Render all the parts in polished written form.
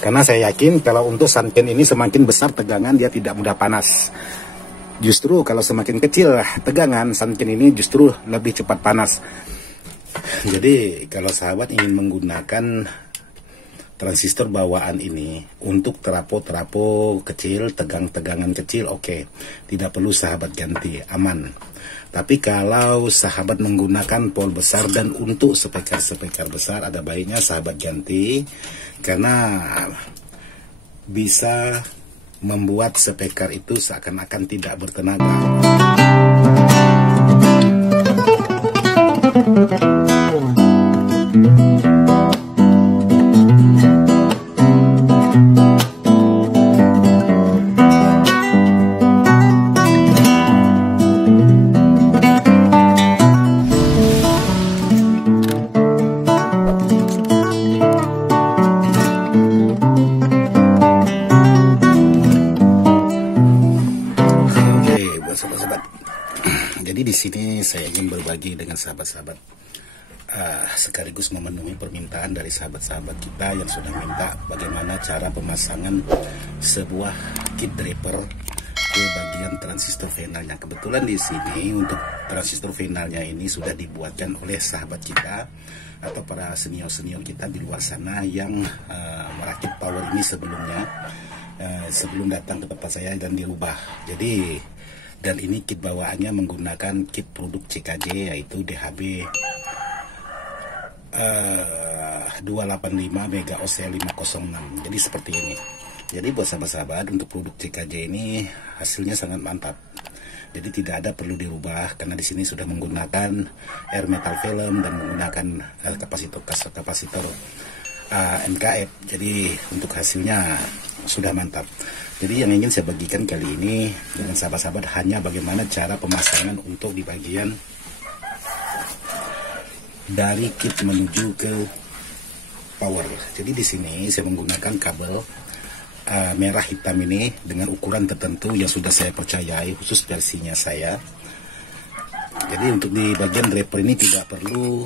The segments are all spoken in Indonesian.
Karena saya yakin kalau untuk sunken ini semakin besar tegangan dia tidak mudah panas. Justru kalau semakin kecil tegangan sunken ini justru lebih cepat panas. Jadi kalau sahabat ingin menggunakan transistor bawaan ini untuk terapo kecil, tegangan kecil, oke. Tidak perlu sahabat ganti, aman. Tapi kalau sahabat menggunakan pol besar dan untuk speaker besar, ada baiknya sahabat ganti. Karena bisa membuat speaker itu seakan-akan tidak bertenaga. Jadi di sini saya ingin berbagi dengan sahabat-sahabat sekaligus memenuhi permintaan dari sahabat-sahabat kita yang sudah minta bagaimana cara pemasangan sebuah kit draper ke bagian transistor finalnya. Kebetulan di sini untuk transistor finalnya ini sudah dibuatkan oleh sahabat kita atau para senior-senior kita di luar sana yang merakit power ini sebelumnya, sebelum datang ke tempat saya dan dirubah. Jadi dan ini kit bawaannya menggunakan kit produk CKJ yaitu DHB 285 Mega OC 506. Jadi seperti ini. Jadi buat sahabat-sahabat untuk produk CKJ ini hasilnya sangat mantap. Jadi tidak ada perlu dirubah karena di sini sudah menggunakan air metal film dan menggunakan kapasitor NKF. Jadi untuk hasilnya sudah mantap. Jadi yang ingin saya bagikan kali ini dengan sahabat-sahabat hanya bagaimana cara pemasangan untuk di bagian dari kit menuju ke power. Jadi di sini saya menggunakan kabel merah hitam ini dengan ukuran tertentu yang sudah saya percayai khusus versinya saya. Jadi untuk di bagian draper ini tidak perlu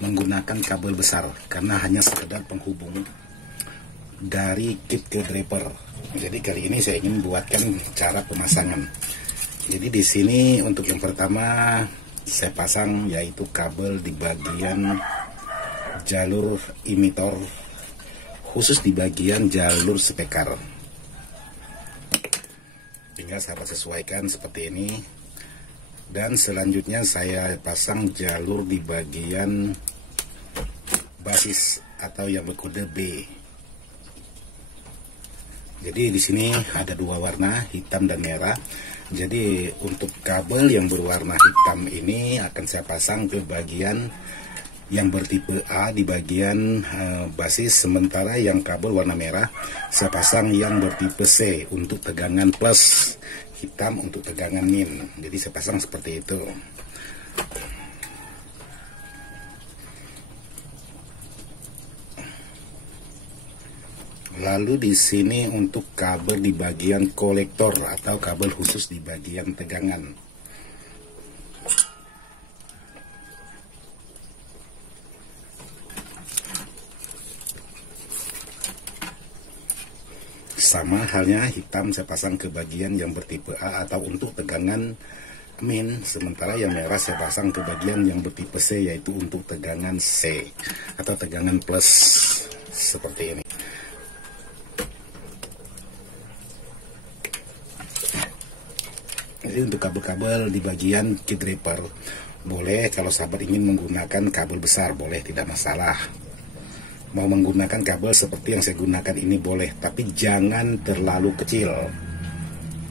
menggunakan kabel besar karena hanya sekedar penghubung dari kit ke draper. Jadi kali ini saya ingin buatkan cara pemasangan. Jadi di sini untuk yang pertama saya pasang yaitu kabel di bagian jalur emitor khusus di bagian jalur speaker. Tinggal sahabat sesuaikan seperti ini. Dan selanjutnya saya pasang jalur di bagian basis atau yang berkode B. Jadi di sini ada dua warna, hitam dan merah. Jadi untuk kabel yang berwarna hitam ini akan saya pasang ke bagian yang bertipe A di bagian basis, sementara yang kabel warna merah saya pasang yang bertipe C untuk tegangan plus, hitam untuk tegangan min. Jadi saya pasang seperti itu. Lalu di sini untuk kabel di bagian kolektor atau kabel khusus di bagian tegangan. Sama halnya hitam saya pasang ke bagian yang bertipe A atau untuk tegangan min, sementara yang merah saya pasang ke bagian yang bertipe C yaitu untuk tegangan C atau tegangan plus seperti ini. Jadi untuk kabel-kabel di bagian kit draper boleh, kalau sahabat ingin menggunakan kabel besar boleh, tidak masalah. Mau menggunakan kabel seperti yang saya gunakan ini boleh, tapi jangan terlalu kecil.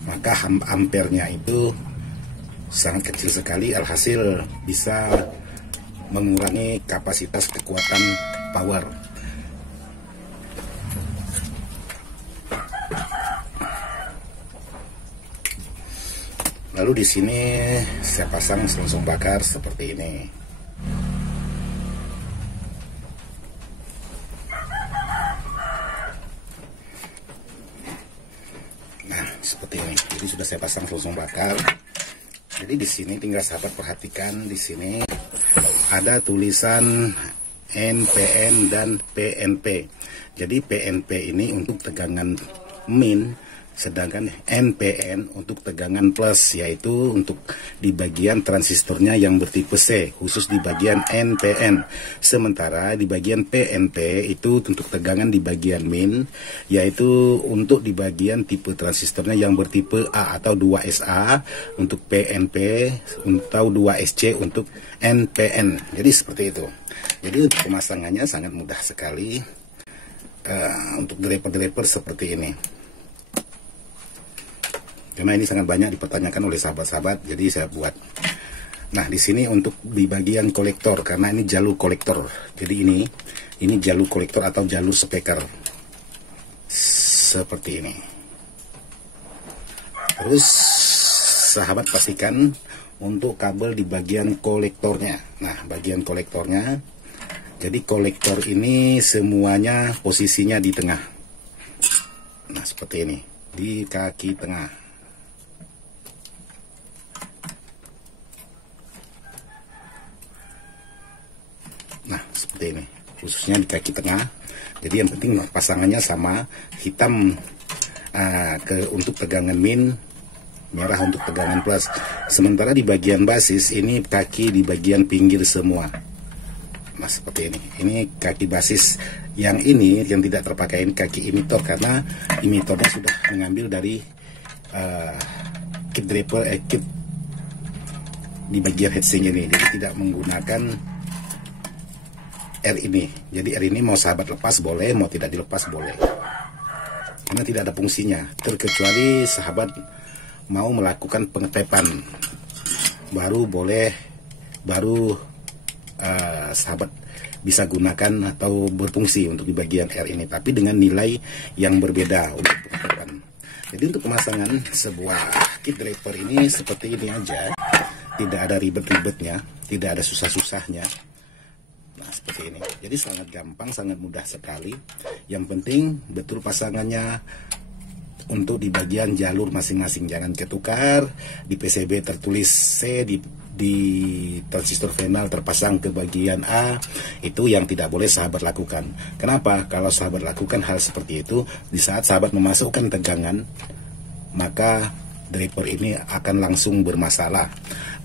Maka ampernya itu sangat kecil sekali, alhasil bisa mengurangi kapasitas kekuatan power. Lalu di sini saya pasang selongsong bakar seperti ini. Nah, seperti ini. Jadi sudah saya pasang selongsong bakar. Jadi di sini tinggal sahabat perhatikan, di sini ada tulisan NPN dan PNP. Jadi PNP ini untuk tegangan min, sedangkan NPN untuk tegangan plus, yaitu untuk di bagian transistornya yang bertipe C, khusus di bagian NPN. Sementara di bagian PNP itu untuk tegangan di bagian min, yaitu untuk di bagian tipe transistornya yang bertipe A atau 2SA untuk PNP, atau 2SC untuk NPN. Jadi seperti itu. Jadi untuk pemasangannya sangat mudah sekali. Untuk driver-driver seperti ini, karena ini sangat banyak dipertanyakan oleh sahabat-sahabat, jadi saya buat. Nah, di sini untuk di bagian kolektor, karena ini jalur kolektor, jadi ini jalur kolektor atau jalur speaker seperti ini. Terus sahabat pastikan untuk kabel di bagian kolektornya. Nah, bagian kolektornya, jadi kolektor ini semuanya posisinya di tengah. Nah, seperti ini, di kaki tengah. Nah, seperti ini, khususnya di kaki tengah. Jadi yang penting pasangannya sama, hitam untuk tegangan min, merah untuk tegangan plus. Sementara di bagian basis ini kaki di bagian pinggir semua. Nah, seperti ini. Ini kaki basis yang ini yang tidak terpakai, ini kaki emitor, karena emitornya sudah mengambil dari kit driver, kit di bagian heatsink ini. Jadi tidak menggunakan R ini. Jadi R ini mau sahabat lepas boleh, mau tidak dilepas boleh. Karena tidak ada fungsinya, terkecuali sahabat mau melakukan pengetepan, baru boleh, sahabat bisa gunakan atau berfungsi untuk di bagian R ini, tapi dengan nilai yang berbeda untuk pengetepan. Jadi untuk pemasangan sebuah kit driver ini seperti ini aja, tidak ada ribet-ribetnya, tidak ada susah-susahnya. Nah, seperti ini. Jadi sangat gampang, sangat mudah sekali. Yang penting betul pasangannya untuk di bagian jalur masing-masing, jangan ketukar. Di PCB tertulis C, di transistor final terpasang ke bagian A, itu yang tidak boleh sahabat lakukan. Kenapa? Kalau sahabat lakukan hal seperti itu, di saat sahabat memasukkan tegangan, maka driver ini akan langsung bermasalah.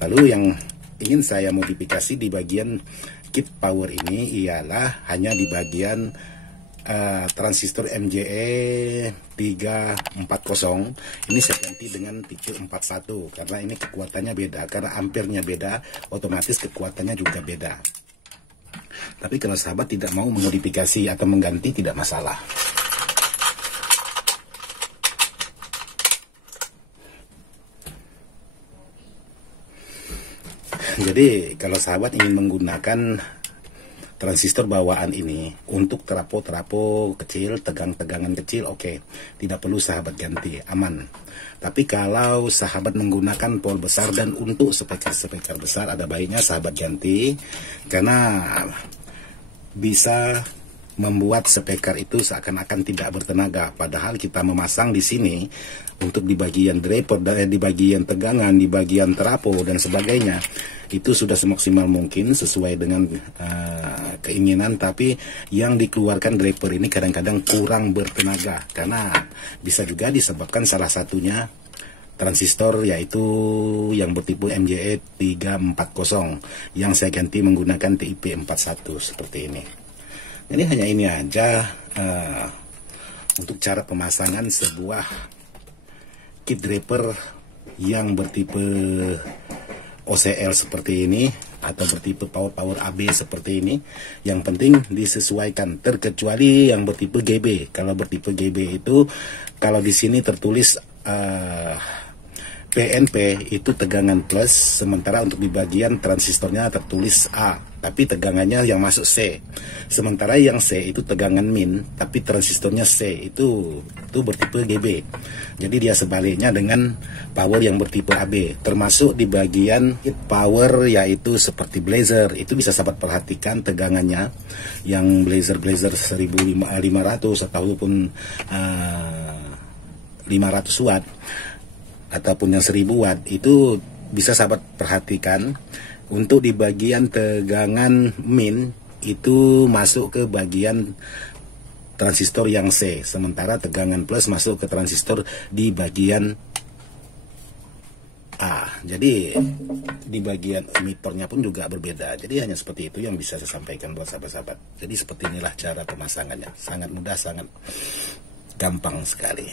Lalu yang ingin saya modifikasi di bagian kit power ini ialah hanya di bagian transistor MJE 340. Ini saya ganti dengan tipe 41 karena ini kekuatannya beda, karena ampere-nya beda, otomatis kekuatannya juga beda. Tapi kalau sahabat tidak mau memodifikasi atau mengganti, tidak masalah. Jadi kalau sahabat ingin menggunakan transistor bawaan ini untuk terapo kecil, tegangan kecil, oke, tidak perlu sahabat ganti, aman. Tapi kalau sahabat menggunakan pol besar dan untuk speaker besar, ada baiknya sahabat ganti, karena bisa membuat speaker itu seakan-akan tidak bertenaga. Padahal kita memasang di sini untuk di bagian driver, di bagian tegangan, di bagian terapo dan sebagainya, itu sudah semaksimal mungkin sesuai dengan keinginan. Tapi yang dikeluarkan driver ini kadang-kadang kurang bertenaga, karena bisa juga disebabkan salah satunya transistor, yaitu yang bertipe MJE 340 yang saya ganti menggunakan TIP 41 seperti ini. Jadi hanya ini aja untuk cara pemasangan sebuah kit driver yang bertipe OCL seperti ini atau bertipe power AB seperti ini. Yang penting disesuaikan, terkecuali yang bertipe GB. Kalau bertipe GB itu, kalau di sini tertulis PNP itu tegangan plus, sementara untuk di bagian transistornya tertulis A, tapi tegangannya yang masuk C. Sementara yang C itu tegangan min, tapi transistornya C itu bertipe GB. Jadi dia sebaliknya dengan power yang bertipe AB. Termasuk di bagian power, yaitu seperti Blazer, itu bisa sahabat perhatikan tegangannya. Yang Blazer 1500 ataupun 500 watt ataupun yang 1000 watt, itu bisa sahabat perhatikan untuk di bagian tegangan min itu masuk ke bagian transistor yang C, sementara tegangan plus masuk ke transistor di bagian A. Jadi di bagian emitornya pun juga berbeda. Jadi hanya seperti itu yang bisa saya sampaikan buat sahabat-sahabat. Jadi seperti inilah cara pemasangannya. Sangat mudah, sangat gampang sekali.